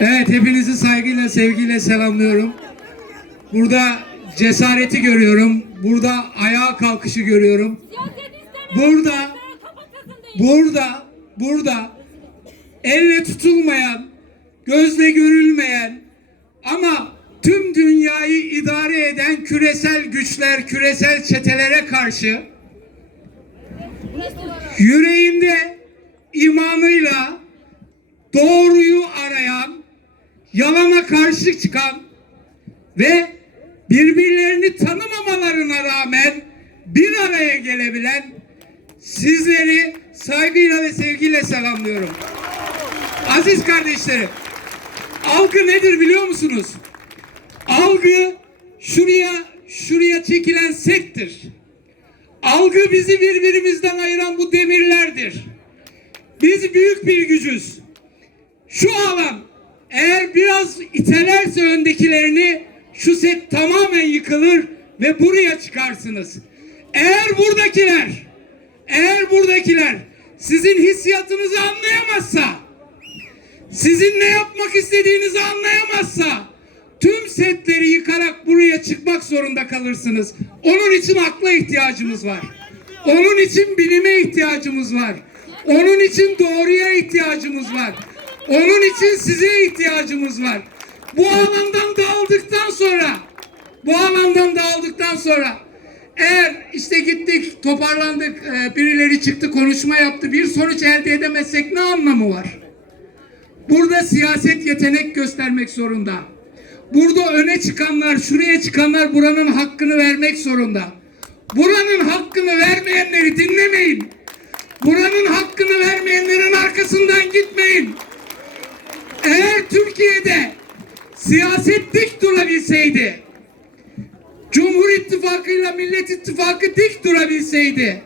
Evet, hepinizi saygıyla, sevgiyle selamlıyorum. Burada cesareti görüyorum. Burada ayağa kalkışı görüyorum. Burada, burada, burada elle tutulmayan, gözle görülmeyen ama tüm dünyayı idare eden küresel güçler, küresel çetelere karşı yüreğinde imanıyla arayan, yalana karşı çıkan ve birbirlerini tanımamalarına rağmen bir araya gelebilen sizleri saygıyla ve sevgiyle selamlıyorum. Aziz kardeşlerim, algı nedir biliyor musunuz? Algı şuraya şuraya çekilen settir. Algı bizi birbirimizden ayıran bu demirlerdir. Biz büyük bir gücüz. Şu alan eğer biraz itelerse öndekilerini şu set tamamen yıkılır ve buraya çıkarsınız. Eğer buradakiler eğer buradakiler sizin hissiyatınızı anlayamazsa sizin ne yapmak istediğinizi anlayamazsa tüm setleri yıkarak buraya çıkmak zorunda kalırsınız. Onun için akla ihtiyacımız var. Onun için bilime ihtiyacımız var. Onun için doğruya ihtiyacımız var. Onun için size ihtiyacımız var. Bu alandan dağıldıktan sonra bu alandan dağıldıktan sonra eğer işte gittik toparlandık e, birileri çıktı konuşma yaptı bir sonuç elde edemezsek ne anlamı var? Burada siyaset yetenek göstermek zorunda. Burada öne çıkanlar, şuraya çıkanlar buranın hakkını vermek zorunda. Buranın hakkını vermeyenleri dinlemeyin. Buranın hakkını vermeyenlerin arkasından gitmeyin. Türkiye'de siyaset dik durabilseydi, Cumhur İttifakı ile Millet İttifakı dik durabilseydi,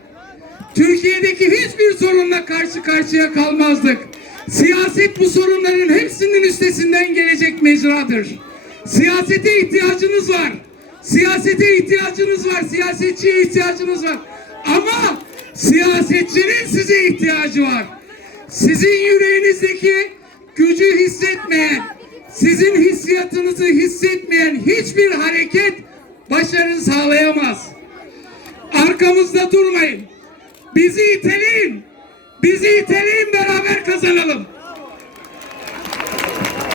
Türkiye'deki hiçbir sorunla karşı karşıya kalmazdık. Siyaset bu sorunların hepsinin üstesinden gelecek mecradır. Siyasete ihtiyacınız var. Siyasete ihtiyacınız var. Siyasetçiye ihtiyacınız var. Ama siyasetçinin size ihtiyacı var. Sizin yüreğinizdeki gücü hissetmeyen, sizin hissiyatınızı hissetmeyen hiçbir hareket başarı sağlayamaz. Arkamızda durmayın. Bizi iteleyin. Bizi iteleyin beraber kazanalım.